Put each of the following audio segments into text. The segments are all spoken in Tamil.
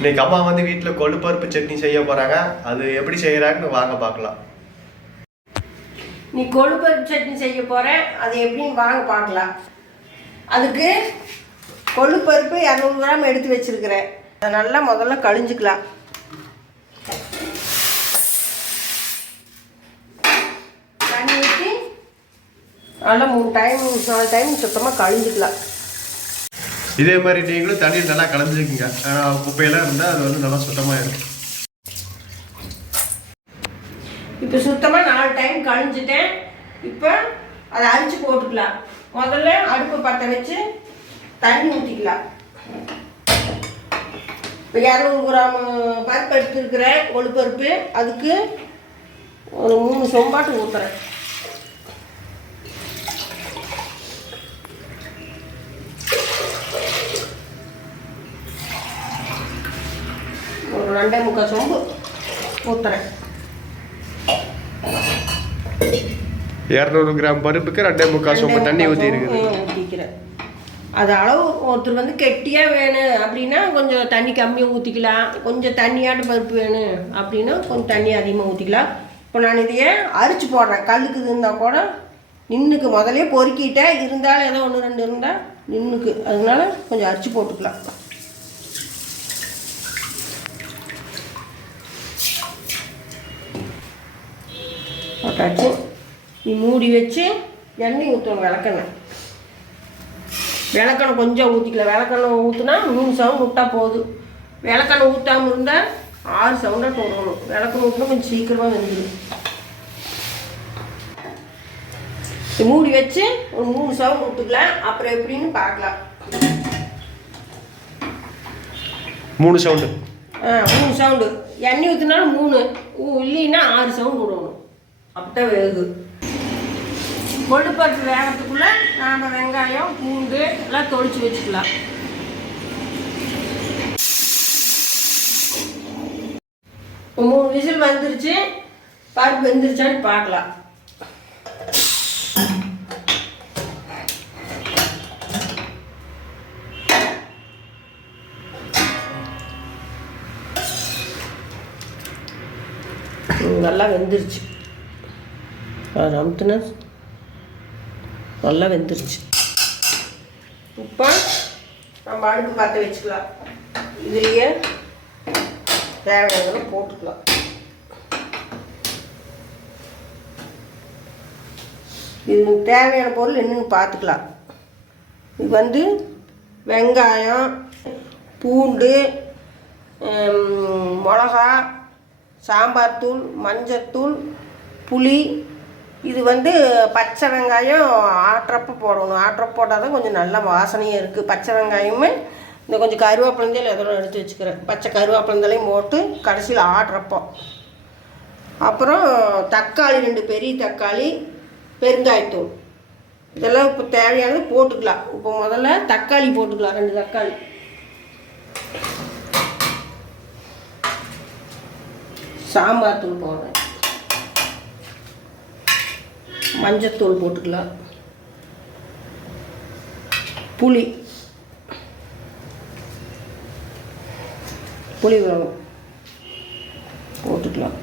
இன்னைக்கு அம்மா வந்து வீட்டில் கொழுப்பருப்பு சட்னி செய்ய போறாங்க. அது எப்படி செய்யறாங்கன்னு வாங்க பார்க்கலாம். நீ கொழுப்பருப்பு சட்னி செய்ய போற. அது எப்படின்னு வாங்க பார்க்கலாம். அதுக்கு கொழுப்பருப்பு இரநூறு கிராம் எடுத்து வச்சிருக்கிறேன். அதை நல்லா முதல்ல கழிஞ்சுக்கலாம். தண்ணி ஊற்றி நல்லா மூணு டைம் நாலு டைம் சுத்தமாக கழிஞ்சுக்கலாம். இதே மாதிரி நீங்களும் தண்ணியில் நல்லா கலந்துக்குங்க குப்பையெல்லாம் இருந்தால் அது வந்து நல்லா சுத்தமாக இருக்கும். இப்போ சுத்தமாக நாலு டைம் கழிஞ்சிட்டேன். இப்போ அதை அரிச்சு போட்டுக்கலாம். முதல்ல அடுப்பு பற்ற வச்சு தண்ணி ஊற்றிக்கலாம் இப்போ இரநூறு கிராம் பருப்பு எடுத்துருக்கிறேன். கொழுப்பருப்பு அதுக்கு ஒரு மூணு சொம்பாட்டு ஊற்றுறேன் ஒரு ரெண்டே முக்கால் சொம்பு ஊற்றுறேன் இரநூறு கிராம் பருப்புக்கு ரெண்டே முக்கால் சொம்பு தண்ணி ஊற்றி இருக்குது ஊற்றிக்கிறேன் அது அளவு ஒருத்தர் வந்து கெட்டியாக வேணும் அப்படின்னா கொஞ்சம் தண்ணி கம்மியாக ஊற்றிக்கலாம் கொஞ்சம் தண்ணியாட்டு பருப்பு வேணும் அப்படின்னா கொஞ்சம் தண்ணி அதிகமாக ஊற்றிக்கலாம் இப்போ நான் இதையே அரிச்சு போடுறேன் கல்லுக்கு இருந்தால் கூட நின்றுக்கு முதலே பொறுக்கிட்டேன் இருந்தாலும் ஏதோ ஒன்று ரெண்டு இருந்தால் நின்றுக்கு அதனால கொஞ்சம் அரிச்சு போட்டுக்கலாம் போட்டாச்சு நீ மூடி வச்சு எண்ணெய் ஊற்றணும் விளக்கெண்ணெய். விளக்கெண்ணெய் கொஞ்சம் ஊற்றிக்கலாம் விளக்கெண்ணெய் ஊற்றுனா மூணு சவுண்ட் விட்டா போதும். விளக்கெண்ணெய் ஊற்றாமல் இருந்தால் ஆறு சவுண்டாக போடணும் விளக்கெண்ணெய் ஊற்றினா கொஞ்சம் சீக்கிரமாக வெந்துடும் மூடி வச்சு ஒரு மூணு சவுண்ட் விட்டுக்கலாம் அப்புறம் எப்படின்னு பார்க்கலாம். மூணு சவுண்டு. ஆ மூணு சவுண்டு. எண்ணெய் ஊற்றினாலும் மூணு. இல்லைன்னா ஆறு சவுண்ட் விடணும். அப்படித்தான் வேகு கொழுப்பருப்பு வேகிறதுக்குள்ளே நாம் வெங்காயம் பூண்டு எல்லாம் தொளிச்சு வச்சுக்கலாம். மூணு விசில் வந்துருச்சு. பருப்பு வெந்துருச்சான்னு பார்க்கலாம். நல்லா வெந்துருச்சு. அது நல்லா வெந்துருச்சு. இப்போ நம்ம அடுப்பு பற்ற வச்சுக்கலாம். இதுலேயே தேவையானதை போட்டுக்கலாம். இது தேவையான பொருள் என்னன்னு பார்த்துக்கலாம். இது வந்து வெங்காயம் பூண்டு மிளகா சாம்பார் தூள் மஞ்சத்தூள் புளி இது வந்து பச்சை வெங்காயம் ஆட்டுறப்ப போடணும் ஆட்டுறப்ப போட்டால் தான் கொஞ்சம் நல்ல வாசனையாக இருக்குது பச்சை வெங்காயமே இந்த கொஞ்சம் கருவேப்பிலந்தையில் எதோ எடுத்து வச்சுக்கிறேன். பச்சை கருவேப்பிலந்தையும் போட்டு கடைசியில் ஆட்டுறப்போ அப்புறம் தக்காளி ரெண்டு பெரிய தக்காளி பெருங்காயத்தூள். இதெல்லாம் இப்போ தேவையானது போட்டுக்கலாம். இப்போ முதல்ல தக்காளி போட்டுக்கலாம் ரெண்டு தக்காளி. சாம்பார் தூள் போடுறேன். மஞ்சத்தூள் போட்டுக்கலாம். புளி. புளி வேணும். போட்டுக்கலாம்.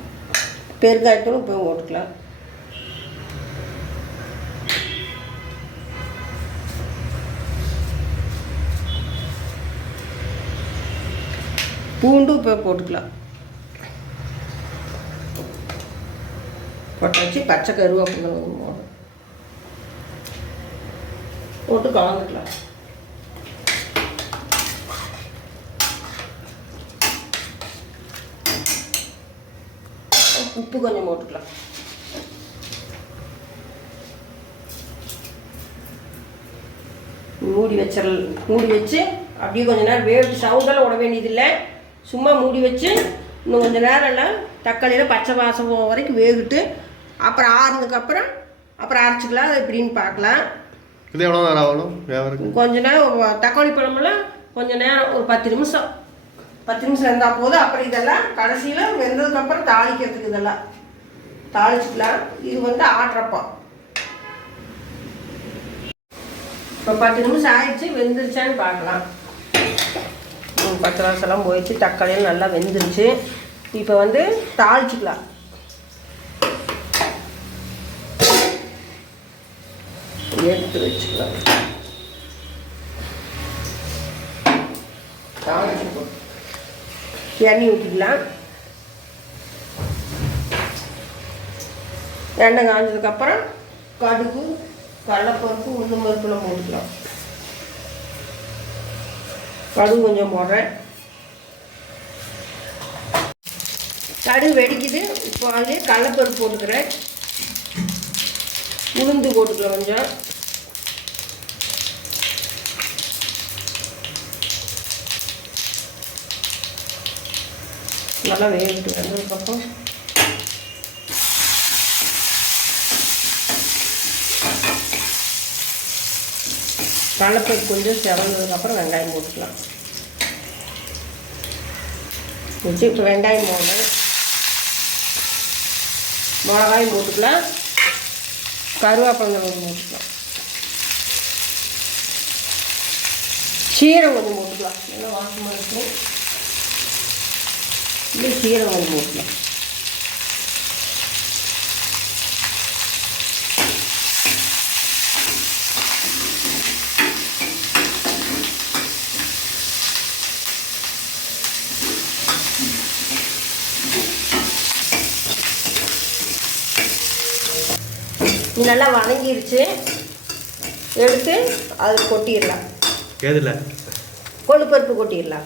பெருங்காயத்தூளும் இப்போ போட்டுக்கலாம். பூண்டு இப்போ போட்டுக்கலாம். போட்டாச்சு பச்சை கருவேப்பிலை கொஞ்சம் போடணும் போட்டு கலந்துக்கலாம். உப்பு கொஞ்சம் போட்டுக்கலாம். மூடி வச்சிடல் மூடி வச்சு அப்படியே கொஞ்ச நேரம் வேவிட்டு சவுண்டெல்லாம் விட வேண்டியதில்லை. சும்மா மூடி வச்சு இன்னும் கொஞ்சம் நேரம் எல்லாம் தக்காளியில் பச்சை வாசம் போக வரைக்கும் வேகிட்டு அப்புறம் ஆறுனதுக்கப்புறம் அப்புறம் அரைச்சிக்கலாம். அது எப்படின்னு பார்க்கலாம். இது எவ்வளோ நேரம் ஆகணும்? வியாபாரம்? கொஞ்ச நேரம் தக்காளி பழமெல்லாம் கொஞ்ச நேரம் ஒரு பத்து நிமிஷம். பத்து நிமிஷம் இருந்தால் போதும். அப்புறம் இதெல்லாம் கடைசியில் வெந்ததுக்கப்புறம் தாளிக்கிறதுக்கு இதெல்லாம். தாளிச்சுக்கலாம். இது வந்து ஆட்டுறப்பம். இப்போ பத்து நிமிஷம் ஆயிடுச்சு. வெந்துருச்சான்னு பார்க்கலாம். பச்சை வாசம்லாம் போயிடுச்சு. தக்காளியெல்லாம் நல்லா வெந்துருச்சு. இப்போ வந்து தாளிச்சிக்கலாம். எடுத்து வச்சுக்கலாம். தாளிச்சுக்கலாம் எண்ணெய் ஊற்றிக்கலாம் எண்ணெய் காஞ்சதுக்கப்புறம் கடுகு கடலைப்பருப்பு உளுந்து பருப்புலாம் போட்டுக்கலாம் கடுகு கொஞ்சம் போடுறேன். கடுகு வெடிக்குது. இப்போ அது கடலைப்பருப்பு போட்டுக்கிறேன். உளுந்து போட்டுக்கலாம் கொஞ்சம் நல்லா வேகிட்டு வந்ததுக்கப்புறம் கடலைப்பருப்பு கொஞ்சம் செவந்ததுக்கப்புறம் வெங்காயம் போட்டுக்கலாம். வச்சு இப்போ வெங்காயம் போடணும். மிளகாயும் போட்டுக்கலாம். கருவேப்பிலை கொஞ்சம் போட்டுக்கலாம். சீரகம் கொஞ்சம் போட்டுக்கலாம். நல்லா வாசமாக இருக்கும். இல்லை சீரகம் கொஞ்சம் போட்டுக்கலாம். இது நல்லா வதங்கிருச்சு எடுத்து அது கொட்டிடலாம். எதுல? கொழுப்பருப்பு கொட்டிடலாம்.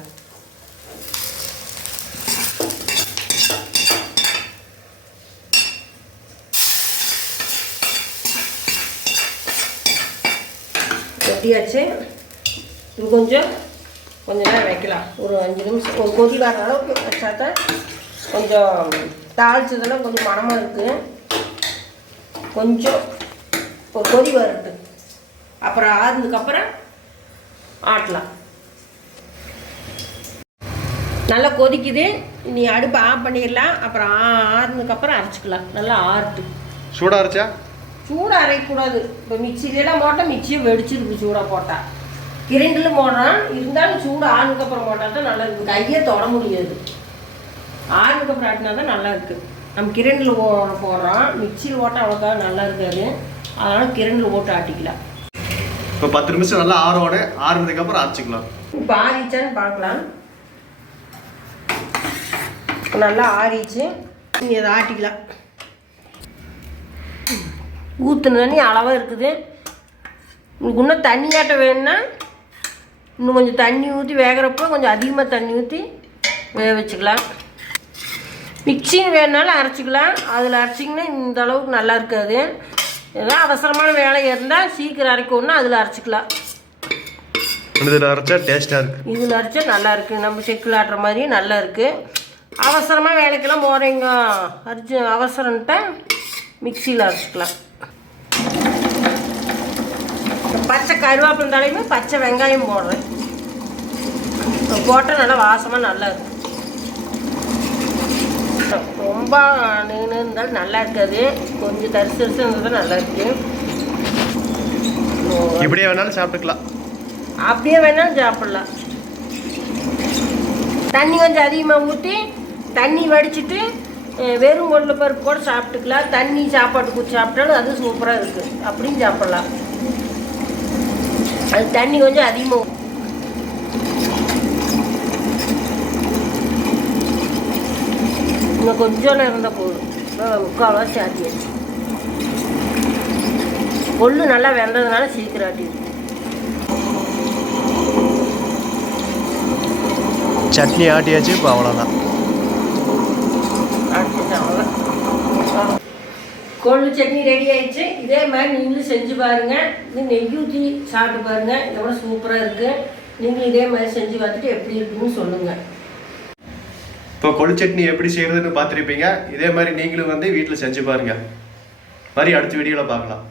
கொட்டியாச்சு. இது கொஞ்சம் கொஞ்ச நேரம் வைக்கலாம். ஒரு அஞ்சு நிமிஷம். ஒரு கொதி வர அளவுக்கு வச்சா தான் கொஞ்சம் தாளிச்சதெல்லாம் கொஞ்சம் மணமாக இருக்குது கொஞ்சம் ஒரு கொதி வரட்டு அப்புறம் ஆறுனதுக்கப்புறம் ஆட்டலாம். நல்லா கொதிக்குது. நீ அடுப்பை ஆஃப் பண்ணிடலாம். அப்புறம் ஆறுனதுக்கப்புறம் அரைச்சிக்கலாம். நல்லா ஆறுட்டு சூடா இருச்சா சூடாக அரைக்கக்கூடாது. இப்போ மிக்சிலெலாம் போட்டால் மிக்சியை வெடிச்சிருக்கு சூடாக போட்டால். கிரைண்டில் போடுறான். இருந்தாலும் சூடு ஆறுனதுக்கப்புறம் போட்டால் தான் நல்லா இருக்குது கையே தொட முடியாது. ஆறுனதுக்கப்புறம் ஆட்டினா தான் நல்லா இருக்குது நம்ம கிரைண்டில் போ போடுறோம். மிக்சியில் போட்டால் அவ்வளோக்கா நல்லா இருக்காது. அதனால் கிரைண்டில் போட்டு ஆட்டிக்கலாம். இப்போ பத்து நிமிஷம் நல்லா ஆறோட ஆறுனதுக்கு அப்புறம் அரைச்சிக்கலாம் இப்போ ஆறிச்சான்னு பார்க்கலாம் நல்லா ஆறிச்சு. நீங்கள் இதை ஆட்டிக்கலாம். ஊற்றுன தண்ணி அளவாக இருக்குது. உங்களுக்கு இன்னும் தண்ணியாட்ட வேணும்னா இன்னும் கொஞ்சம் தண்ணி ஊற்றி வேகிறப்போ கொஞ்சம் அதிகமாக தண்ணி ஊற்றி வேக வச்சுக்கலாம். மிக்சின்னு வேணுனாலும் அரைச்சிக்கலாம். அதில் அரைச்சிங்கன்னா இந்த அளவுக்கு நல்லா இருக்காது. ஏதோ அவசரமான வேலை இருந்தால் சீக்கிரம் அரைக்கணும்னா அதில் அரைச்சிக்கலாம். இதில் அரைச்சா டேஸ்ட்டாக இருக்கு. இதில் அரைச்சா நல்லா இருக்குது நம்ம செக்கில் ஆட்டுற மாதிரி நல்லா இருக்குது அவசரமாக வேலைக்கெல்லாம் போகிறீங்க அரிச்சு அவசரம்ட்டா மிக்சியில் அரைச்சிக்கலாம். பச்சை கருவேப்பிலை தலையுமே பச்சை வெங்காயம் போடுறேன். போட்டால் நல்லா வாசமாக நல்லா இருக்கும் ரொம்ப நீனு இருந்தாலும் நல்லா இருக்காது. கொஞ்சம் தரிசு தரிசு இருந்தால் நல்லா இருக்கு. இப்படியே வேணாலும் சாப்பிட்டுக்கலாம். அப்படியே வேணாலும் சாப்பிட்லாம். தண்ணி கொஞ்சம் அதிகமாக ஊற்றி தண்ணி வடிச்சிட்டு வெறும் கொள்ளு பருப்பு கூட சாப்பிட்டுக்கலாம். தண்ணி சாப்பாட்டு ஊற்றி சாப்பிட்டாலும் அது சூப்பராக இருக்குது அப்படியும் சாப்பிட்லாம். அது தண்ணி கொஞ்சம் அதிகமாக இன்னும் கொஞ்சம் நேரம் இருந்தால் போதும். முக்கால்வாசி ஆட்டியாச்சு. கொள்ளு நல்லா வெந்ததுனால சீக்கிரம் ஆட்டிடுச்சு. சட்னி ஆட்டியாச்சு இப்போ அவ்வளோதான் கொள்ளு சட்னி ரெடி ஆயிடுச்சு. இதே மாதிரி நீங்களும் செஞ்சு பாருங்க. இது நெய் ஊற்றி சாப்பிட்டு பாருங்க. இதோட சூப்பராக இருக்கு. நீங்களும் இதே மாதிரி செஞ்சு பார்த்துட்டு எப்படி இருக்குன்னு சொல்லுங்க. இப்போ கொள்ளு சட்னி எப்படி செய்கிறதுன்னு பார்த்துருப்பீங்க? இதே மாதிரி நீங்களும் வந்து வீட்டில் செஞ்சு பாருங்கள் மாதிரி அடுத்த வீடியோவில் பார்க்கலாம்.